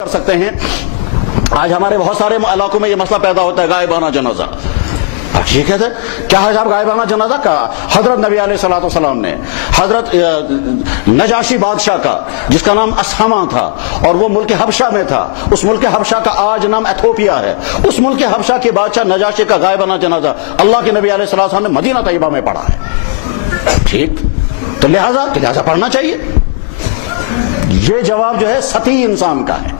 کر سکتے ہیں. آج ہمارے بہت سارے علاقوں میں یہ مسئلہ پیدا ہوتا ہے غائبانہ جنازہ. یہ کہتے ہیں کیا ہے صاحب غائبانہ جنازہ کا؟ حضرت نبی علیہ الصلوۃ والسلام نے حضرت نجاشی بادشاہ کا جس کا نام اسحما تھا اور وہ ملک حبشہ میں تھا، اس ملک حبشہ کا آج نام ایتھوپیا ہے، اس ملک حبشہ کے بادشاہ نجاشی کا غائبانہ جنازہ اللہ کے نبی علیہ الصلوۃ والسلام نے مدینہ طیبہ میں پڑھا ہے. ٹھیک، تو لہذا پڑھنا چاہیے. یہ جواب جو ہے سطحی انسان کا ہے.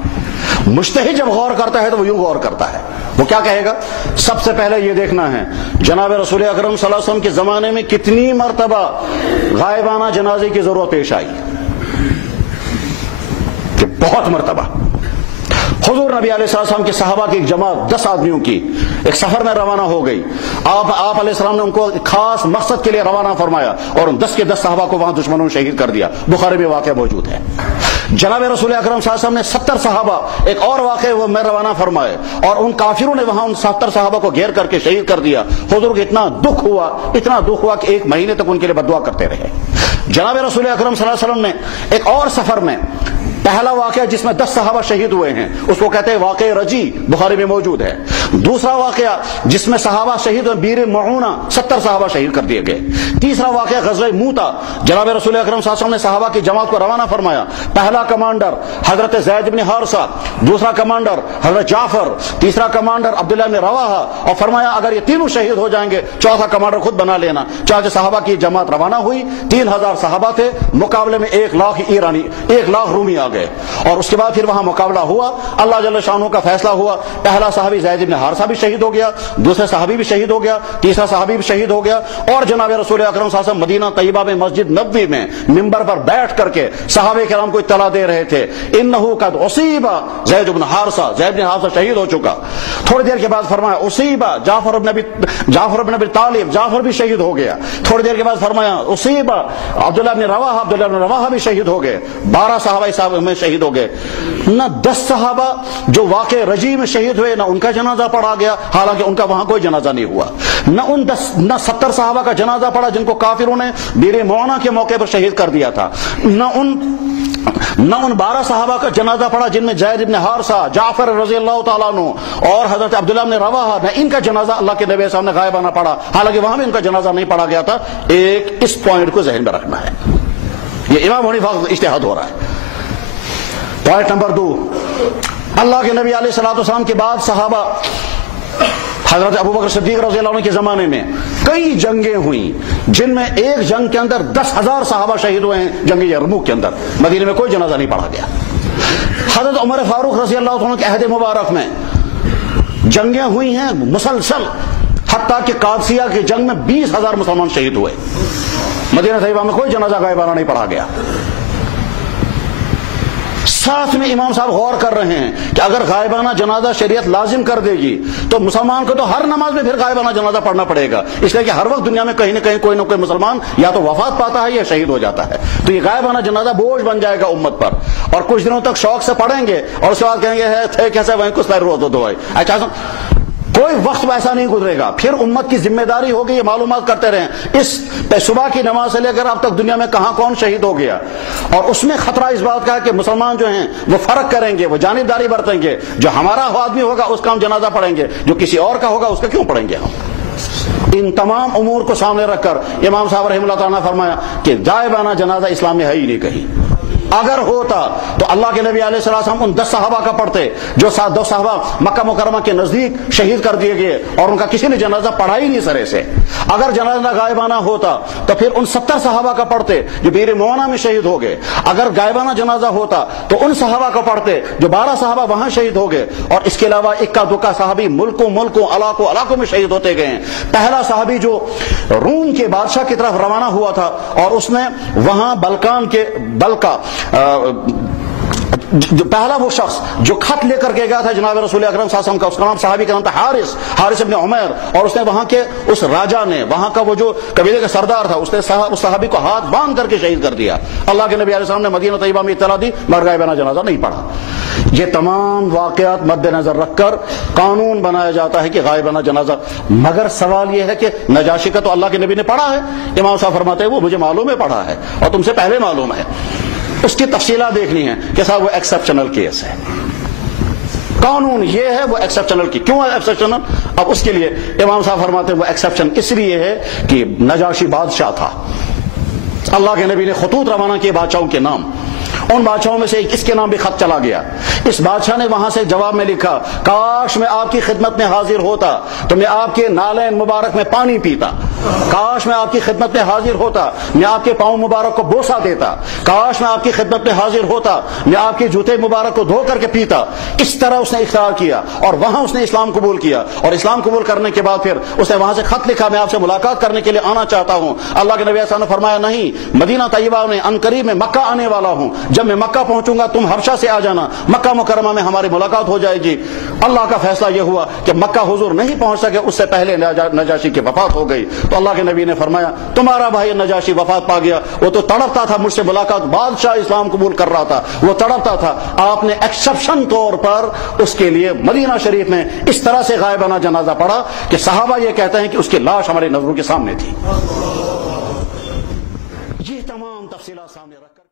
مجتہد جب غور کرتا ہے تو وہ یوں غور کرتا ہے. وہ کیا کہے گا؟ سب سے پہلے یہ دیکھنا ہے جناب رسول اکرم صلی اللہ علیہ وسلم کے زمانے میں کتنی مرتبہ غائبانہ جنازے کی ضرورت پیش آئی. کہ بہت مرتبہ. حضور نبی علیہ السلام کے صحابہ کی ایک جماعت 10 آدمیوں کی ایک سفر میں روانہ ہو گئی. آپ علیہ السلام نے ان کو خاص مقصد کے لیے روانہ فرمایا اور ان 10 کے 10 صحابہ کو وہاں دشمنوں نے شہید کر دیا. بخاری میں واقعہ موجود ہے. جناب رسول اکرم صلی اللہ علیہ وسلم نے 70 صحابہ ایک اور واقعے وہ میں روانہ فرمائے اور ان کافروں نے وہاں ان 70 صحابہ کو گھیر کر کے شہید کر دیا. حضور کو اتنا دکھ ہوا کہ 1 مہینے تک ان کے لیے بددعا کرتے رہے. جناب رسول اکرم صلی اللہ علیہ وسلم نے ایک اور سفر میں پہلا واقعہ جس میں 10 صحابہ شہید ہوئے ہیں اس کو کہتے ہیں واقعہ رجی، بخاری میں موجود ہے. دوسرا واقعہ جس میں صحابہ شہید ہوئے بیر معونہ 70 صحابہ شہید کر دیے گئے. تیسرا واقعہ غزوہ موتا، جناب رسول اکرم صلی اللہ علیہ وسلم نے صحابہ کی جماعت کو روانہ فرمایا. پہلا کمانڈر حضرت زید بن حارثہ، دوسرا کمانڈر حضرت جعفر، تیسرا کمانڈر عبداللہ بن رواحہ، اور فرمایا اگر یہ تینوں شہید ہو جائیں گے چوتھا کمانڈر خود بنا لینا. چنانچہ صحابہ کی جماعت روانہ ہوئی. 3000 صحابہ تھے، مقابلے میں 1 لاکھ رومی آ گئے. اور اس کے بعد پھر وہاں مقابلہ ہوا. اللہ جل شانہ کا فیصلہ ہوا. پہلا صحابی زید بن حارثہ بھی شہید ہو گیا، دوسرا صحابی بھی شہید ہو گیا، تیسرا صحابی بھی شہید ہو گیا. اور جناب رسول اکرم صلی اللہ علیہ وسلم مدینہ طیبہ میں مسجد نبوی میں منبر پر بیٹھ کر کے صحابہ کرام کو اطلاع دے رہے تھے انہ قد اصیب زید بن حارثہ، زید بن حارثہ شہید ہو چکا. تھوڑی دیر کے بعد فرمایا اصیب جعفر بن ابی طالب، جعفر بھی شہید ہو گیا. تھوڑی دیر کے بعد فرمایا اصیب عبداللہ بن رواحہ بھی شہید ہو گئے. 12 صحابہ میں شہید ہو گئے. نہ 10 صحابہ جو واقع رجی میں شہید ہوئے نہ ان کا جنازہ پڑھا گیا، حالانکہ ان کا وہاں کوئی جنازہ نہیں ہوا. نہ 70 صحابہ کا جنازہ پڑھا جن کو کافروں نے بیر معونہ کے موقع پر شہید کر دیا تھا. نہ ان 12 صحابہ کا جنازہ پڑھا جن میں زید بن حارثہ، جعفر رضی اللہ تعالیٰ عنہ اور حضرت عبداللہ بن رواحہ، نہ ان کا جنازہ اللہ کے نبی صاحب نے غائبانہ پڑھا، حالانکہ وہاں بھی ان کا جنازہ نہیں پڑھا گیا تھا. اس پوائنٹ کو ذہن میں رکھنا ہے. یہ امام حنیفہ کا اجتہاد ہو رہا ہے. پوائنٹ نمبر 2، اللہ کے نبی علیہ الصلوۃ والسلام کے بعد صحابہ حضرت ابوبکر صدیق رضی اللہ عنہ کے زمانے میں کئی جنگیں ہوئیں جن میں ایک جنگ کے اندر 10,000 صحابہ شہید ہوئے ہیں. جنگ یرموک کے اندر مدینے میں کوئی جنازہ نہیں پڑھا گیا. حضرت عمر فاروق رضی اللہ عنہ کے عہد مبارک میں جنگیں ہوئی ہیں مسلسل، حتیٰ کہ قادسیہ کی جنگ میں 20,000 مسلمان شہید ہوئے. مدینہ طیبہ میں کوئی جنازہ غائبانہ نہیں پڑھا گیا. ساتھ میں امام صاحب غور کر رہے ہیں کہ اگر غائبانہ جنازہ شریعت لازم کر دے گی تو مسلمان کو تو ہر نماز میں پھر غائبانہ جنازہ پڑھنا پڑے گا، اس لیے کہ ہر وقت دنیا میں کہیں نہ کہیں کوئی نہ کوئی مسلمان یا تو وفات پاتا ہے یا شہید ہو جاتا ہے. تو یہ غائبانہ جنازہ بوجھ بن جائے گا امت پر، اور کچھ دنوں تک شوق سے پڑھیں گے اور اس کے بعد کہیں گے تھے کیسے وہیں کچھ پیر روز دو. اچھا کوئی وقت ایسا نہیں گزرے گا. پھر امت کی ذمہ داری ہوگی یہ معلومات کرتے رہیں اس صبح کی نماز سے لے کر اب تک دنیا میں کہاں کون شہید ہو گیا. اور اس میں خطرہ اس بات کا ہے کہ مسلمان جو ہیں وہ فرق کریں گے، وہ جانبداری برتیں گے. جو ہمارا آدمی ہوگا اس کا ہم جنازہ پڑھیں گے، جو کسی اور کا ہوگا اس کا کیوں پڑھیں گے ہم. ان تمام امور کو سامنے رکھ کر امام صاحب رحمہ اللہ تعالیٰ نے فرمایا کہ غائبانہ جنازہ اسلام میں ہے ہی نہیں کہیں. اگر ہوتا تو اللہ کے نبی علیہ السلام ان 10 صحابہ کا پڑھتے جو 2 صحابہ مکہ مکرمہ کے نزدیک شہید کر دیے گئے اور ان کا کسی نے جنازہ پڑھا ہی نہیں سرے سے. اگر جنازہ غائبانہ ہوتا تو پھر ان 70 صحابہ کا پڑھتے جو بیر معونہ میں شہید ہو گئے. اگر غائبانہ جنازہ ہوتا تو ان صحابہ کا پڑھتے جو 12 صحابہ وہاں شہید ہو گئے. اور اس کے علاوہ 1 صحابی ملکوں علاقوں میں شہید ہوتے گئے ہیں. پہلا صحابی جو روم کے بادشاہ کی طرف روانہ ہوا تھا اور اس نے وہاں بلکا پہلا وہ شخص جو خط لے کر کے گیا تھا جناب رسول اکرم صلی اللہ علیہ وسلم کا، اس کا نام صحابی کا نام تھا حارث ابن عمیر. اور اس نے وہاں کے اس راجا نے، وہاں کا وہ جو قبیلے کا سردار تھا، اس نے اس صحابی کو ہاتھ باندھ کر کے شہید کر دیا. اللہ کے نبی علیہ السلام نے مدینہ طیبہ میں اطلاع دی مگر غائبانہ جنازہ نہیں پڑھا. یہ تمام واقعات مد نظر رکھ کر قانون بنایا جاتا ہے کہ غائبانہ جنازہ. مگر سوال یہ ہے کہ نجاشی کا تو اللہ کے نبی نے پڑھا ہے. امام صاحب فرماتے ہیں وہ مجھے معلوم ہے پڑھا ہے اور تم سے پہلے معلوم ہے. اس کی تفصیلات دیکھنی ہے کہ صاحب وہ ایکسپشنل کیس ہے. قانون یہ ہے وہ ایکسیپشنل کی. کیوں ہے ایکسیپشنل؟ اب اس کے لیے امام صاحب فرماتے ہیں وہ ایکسیپشن اس لیے ہے کہ نجاشی بادشاہ تھا. اللہ کے نبی نے خطوط روانہ کیے بادشاہوں کے نام. ان بادشاہوں میں سے اس کے نام بھی خط چلا گیا. اس بادشاہ نے وہاں سے جواب میں لکھا کاش میں آپ کی خدمت میں حاضر ہوتا تو میں آپ کے نالین مبارک میں پانی پیتا. کاش میں آپ کی خدمت میں حاضر ہوتا میں آپ کے پاؤں مبارک کو بوسہ دیتا. کاش میں آپ کی خدمت میں حاضر ہوتا میں آپ کے جوتے مبارک کو دھو کر کے پیتا. اس طرح اس نے اختیار کیا اور وہاں اس نے اسلام قبول کیا. اور اسلام قبول کرنے کے بعد پھر اس نے وہاں سے خط لکھا میں آپ سے ملاقات کرنے کے لیے آنا چاہتا ہوں. اللہ کے نبی صلی اللہ علیہ وسلم نے فرمایا نہیں، مدینہ طیبہ میں عنقریب میں مکہ آنے والا ہوں. جب میں مکہ پہنچوں گا تم حبشہ سے آ جانا، مکہ مکرمہ میں ہماری ملاقات ہو جائے گی. اللہ کا فیصلہ یہ ہوا کہ مکہ حضور نہیں پہنچ سکے، اس سے پہلے نجاشی کی وفات ہو گئی. تو اللہ کے نبی نے فرمایا تمہارا بھائی نجاشی وفات پا گیا، وہ تو تڑپتا تھا مجھ سے ملاقات، بادشاہ اسلام قبول کر رہا تھا، وہ تڑپتا تھا. آپ نے ایکسیپشن طور پر اس کے لیے مدینہ شریف میں اس طرح سے غائبانہ جنازہ پڑھا کہ صحابہ یہ کہتے ہیں کہ اس کی لاش ہماری نظروں کے سامنے تھی. یہ تمام تفصیلات سامنے رکھ کر